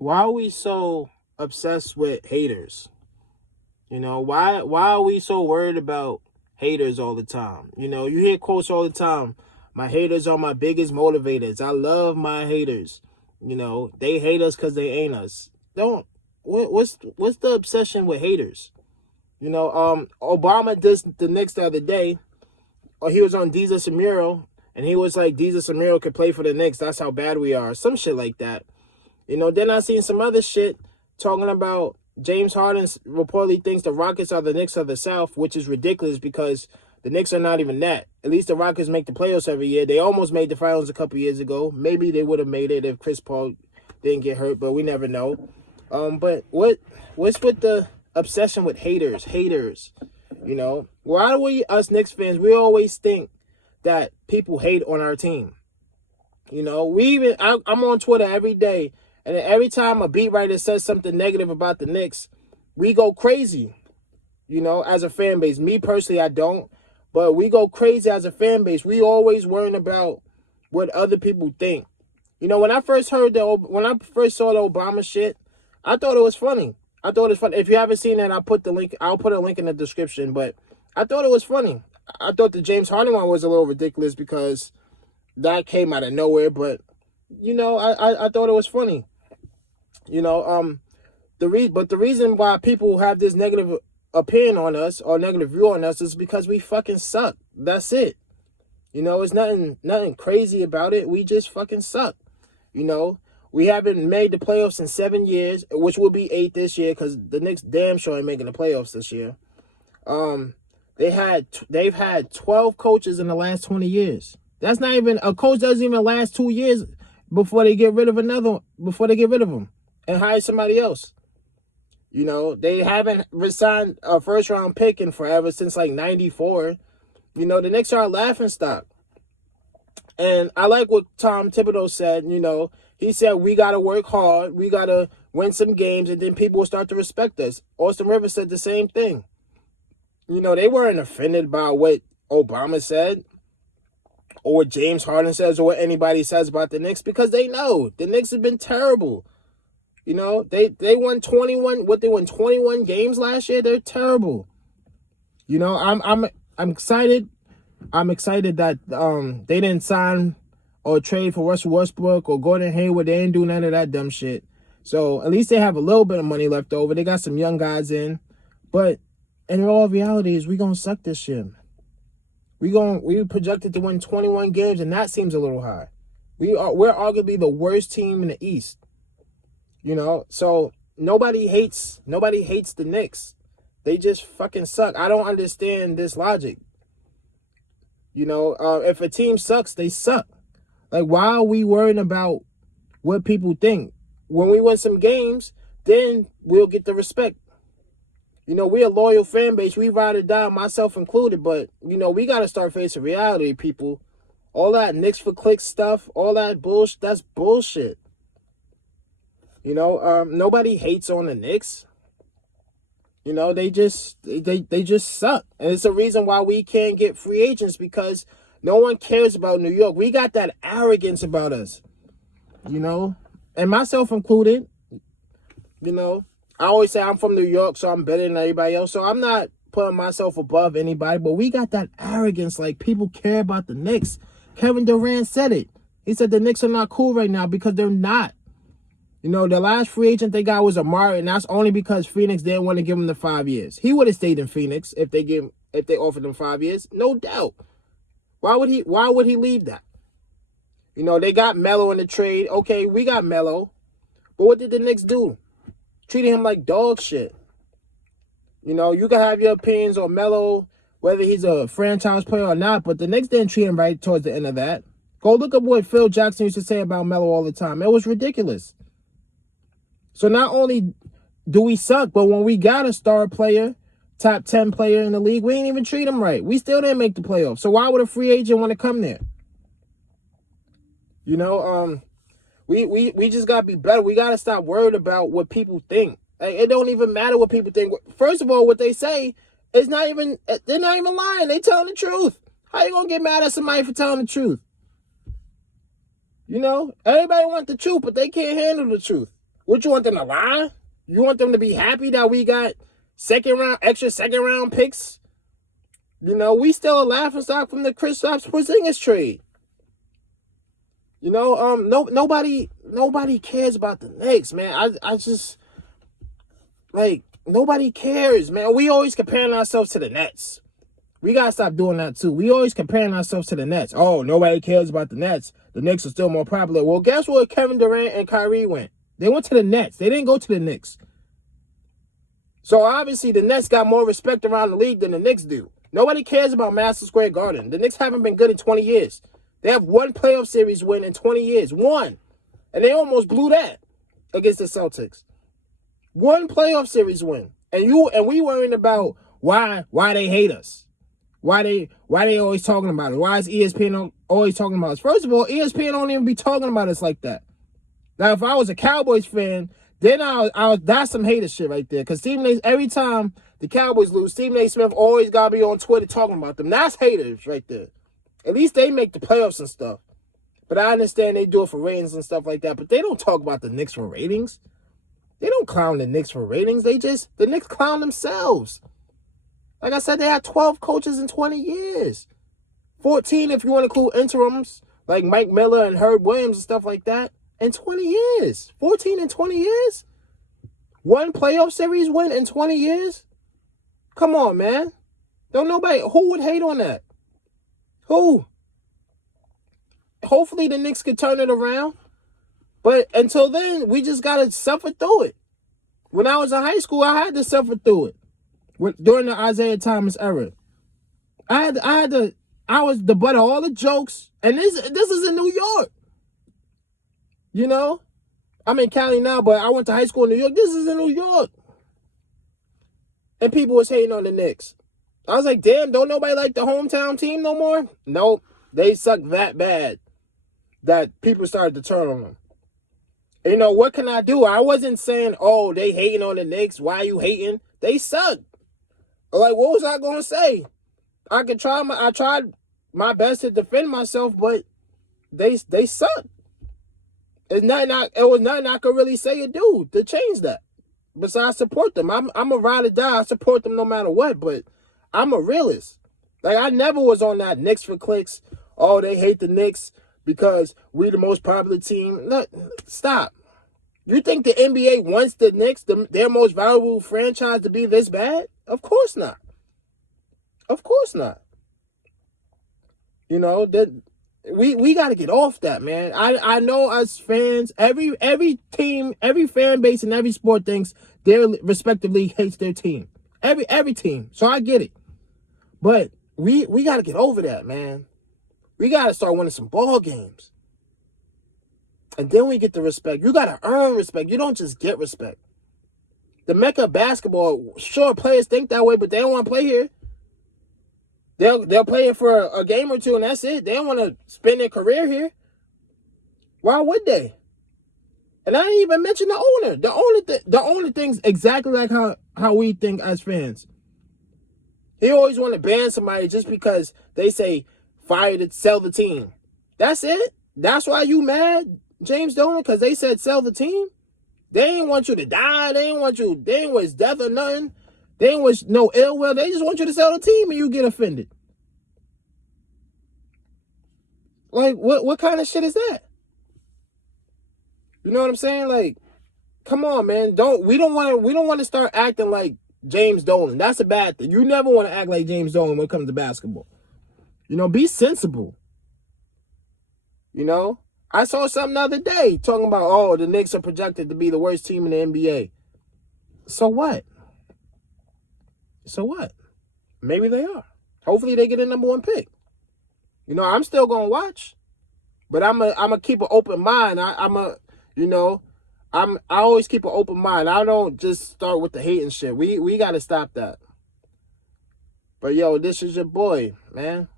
why are we so obsessed with haters? Why are we so worried about haters all the time? You hear quotes all the time. My haters are my biggest motivators. I love my haters. They hate us because they ain't us. Don't. What's the obsession with haters? Obama did the Knicks the other day, or he was on Deezer Samiro, and he was like, Deezer Samiro could play for the Knicks. That's how bad we are. Some shit like that. Then I seen some other shit talking about James Harden reportedly thinks the Rockets are the Knicks of the South, which is ridiculous because the Knicks are not even that. At least the Rockets make the playoffs every year. They almost made the finals a couple years ago. Maybe they would have made it if Chris Paul didn't get hurt, but we never know. But what's with the obsession with haters? Haters, why do we, us Knicks fans, we always think that people hate on our team? I'm on Twitter every day, and every time a beat writer says something negative about the Knicks, we go crazy, as a fan base. Me personally, I don't, but we go crazy as a fan base. We always worrying about what other people think. When I first saw the Obama shit, I thought it was funny. If you haven't seen it, I'll put a link in the description, but I thought it was funny. I thought the James Harden one was a little ridiculous because that came out of nowhere, but I thought it was funny. The reason why people have this negative opinion on us or negative view on us is because we fucking suck. That's it. It's nothing crazy about it. We just fucking suck. We haven't made the playoffs in 7 years, which will be 8 this year because the Knicks damn sure ain't making the playoffs this year. They've had 12 coaches in the last 20 years. That's not even, a coach doesn't even last 2 years before they get rid of him and hire somebody else. They haven't resigned a first round pick in forever, since like 94. The Knicks are a laughingstock. And I like what Tom Thibodeau said. He said we got to work hard, we got to win some games, and then people will start to respect us. Austin Rivers said the same thing. They weren't offended by what Obama said or what James Harden says or what anybody says about the Knicks, because they know the Knicks have been terrible. They won 21 games last year. They're terrible. I'm excited. I'm excited that they didn't sign or trade for Russell Westbrook or Gordon Hayward. They didn't do none of that dumb shit. So at least they have a little bit of money left over. They got some young guys in. But in all reality is we gonna suck this year. We projected to win 21 games, and that seems a little high. We're arguably the worst team in the East. So nobody hates the Knicks. They just fucking suck. I don't understand this logic. If a team sucks, they suck. Like, why are we worrying about what people think? When we win some games, then we'll get the respect. We're a loyal fan base. We ride or die, myself included. But, we got to start facing reality, people. All that Knicks for clicks stuff, all that bullshit, that's bullshit. Nobody hates on the Knicks. They just suck. And it's a reason why we can't get free agents, because no one cares about New York. We got that arrogance about us, and myself included. I always say I'm from New York, so I'm better than everybody else. So I'm not putting myself above anybody, but we got that arrogance, like people care about the Knicks. Kevin Durant said it. He said the Knicks are not cool right now because they're not. The last free agent they got was Amari, and that's only because Phoenix didn't want to give him the 5 years. He would have stayed in Phoenix if they offered him 5 years, no doubt. Why would he leave that? They got Melo in the trade. Okay, we got Melo. But what did the Knicks do? Treating him like dog shit. You can have your opinions on Melo, whether he's a franchise player or not, but the Knicks didn't treat him right towards the end of that. Go look up what Phil Jackson used to say about Melo all the time. It was ridiculous. So not only do we suck, but when we got a star player, top 10 player in the league, we ain't even treat him right. We still didn't make the playoffs. So why would a free agent want to come there? We just got to be better. We got to stop worried about what people think. Like, it don't even matter what people think. First of all, what they say is they're not even lying. They telling the truth. How you going to get mad at somebody for telling the truth? Everybody wants the truth, but they can't handle the truth. What, you want them to lie? You want them to be happy that we got extra second round picks? You know, we still a laughingstock from the Kristaps Porzingis trade. You know, nobody cares about the Knicks, man. I just, like, nobody cares, man. We always comparing ourselves to the Nets. We got to stop doing that, too. We always comparing ourselves to the Nets. Oh, nobody cares about the Nets. The Knicks are still more popular. Well, guess where Kevin Durant and Kyrie went? They went to the Nets. They didn't go to the Knicks. So, obviously, the Nets got more respect around the league than the Knicks do. Nobody cares about Madison Square Garden. The Knicks haven't been good in 20 years. They have one playoff series win in 20 years. One. And they almost blew that against the Celtics. One playoff series win. And we worrying about why they hate us. Why they always talking about it. Why is ESPN always talking about us? First of all, ESPN don't even be talking about us like that. Now, if I was a Cowboys fan, then that's some hater shit right there. Because every time the Cowboys lose, Stephen A. Smith always got to be on Twitter talking about them. That's haters right there. At least they make the playoffs and stuff. But I understand they do it for ratings and stuff like that. But they don't talk about the Knicks for ratings. They don't clown the Knicks for ratings. The Knicks clown themselves. Like I said, they had 12 coaches in 20 years. 14 if you want to include interims, like Mike Miller and Herb Williams and stuff like that. In 20 years. 14 in 20 years? One playoff series win in 20 years? Come on, man. Who would hate on that? Who? Hopefully the Knicks could turn it around. But until then, we just got to suffer through it. When I was in high school, I had to suffer through it. During the Isaiah Thomas era. I was the butt of all the jokes. And this is in New York. You know? I'm in Cali now, but I went to high school in New York. This is in New York. And people was hating on the Knicks. I was like, damn, don't nobody like the hometown team no more? Nope. They suck that bad that people started to turn on them. You know, what can I do? I wasn't saying, oh, they hating on the Knicks. Why are you hating? They suck. Like, what was I going to say? I tried my best to defend myself, but they suck. It was nothing I could really say or do to change that. Besides support them. I'm a ride or die. I support them no matter what, but I'm a realist. Like, I never was on that Knicks for clicks. Oh, they hate the Knicks because we the most popular team. No, stop. You think the NBA wants the Knicks, their most valuable franchise, to be this bad? Of course not. Of course not. You know, we got to get off that, man. I know us fans, every team, every fan base in every sport thinks their respectively hates their team. Every team. So I get it. But we got to get over that, man. We got to start winning some ball games. And then we get the respect. You got to earn respect. You don't just get respect. The Mecca of basketball, sure, players think that way, but they don't want to play here. They'll play it for a game or two, and that's it. They don't want to spend their career here. Why would they? And I didn't even mention the owner. The owner thinks exactly like how we think as fans. He always want to ban somebody just because they say fire to sell the team. That's it? That's why you mad, James Dolan? Because they said sell the team? They ain't want you to die. They ain't want death or nothing. They ain't want no ill will. They just want you to sell the team and you get offended. Like, what kind of shit is that? You know what I'm saying? Like, come on, man. We don't want to start acting like James Dolan. That's a bad thing. You never want to act like James Dolan when it comes to basketball. You know, be sensible. You know? I saw something the other day talking about, oh, the Knicks are projected to be the worst team in the NBA. So what? So what? Maybe they are. Hopefully they get a number one pick. You know, I'm still going to watch. But I'm a keep an open mind. I always keep an open mind. I don't just start with the hate and shit. We got to stop that. But, yo, this is your boy, man.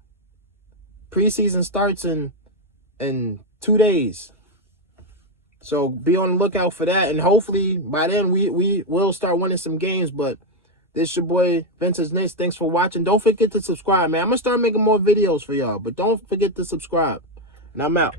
Preseason starts in 2 days. So be on the lookout for that. And hopefully by then we will start winning some games. But this is your boy, Vince's Knicks. Thanks for watching. Don't forget to subscribe, man. I'm going to start making more videos for y'all. But don't forget to subscribe. And I'm out.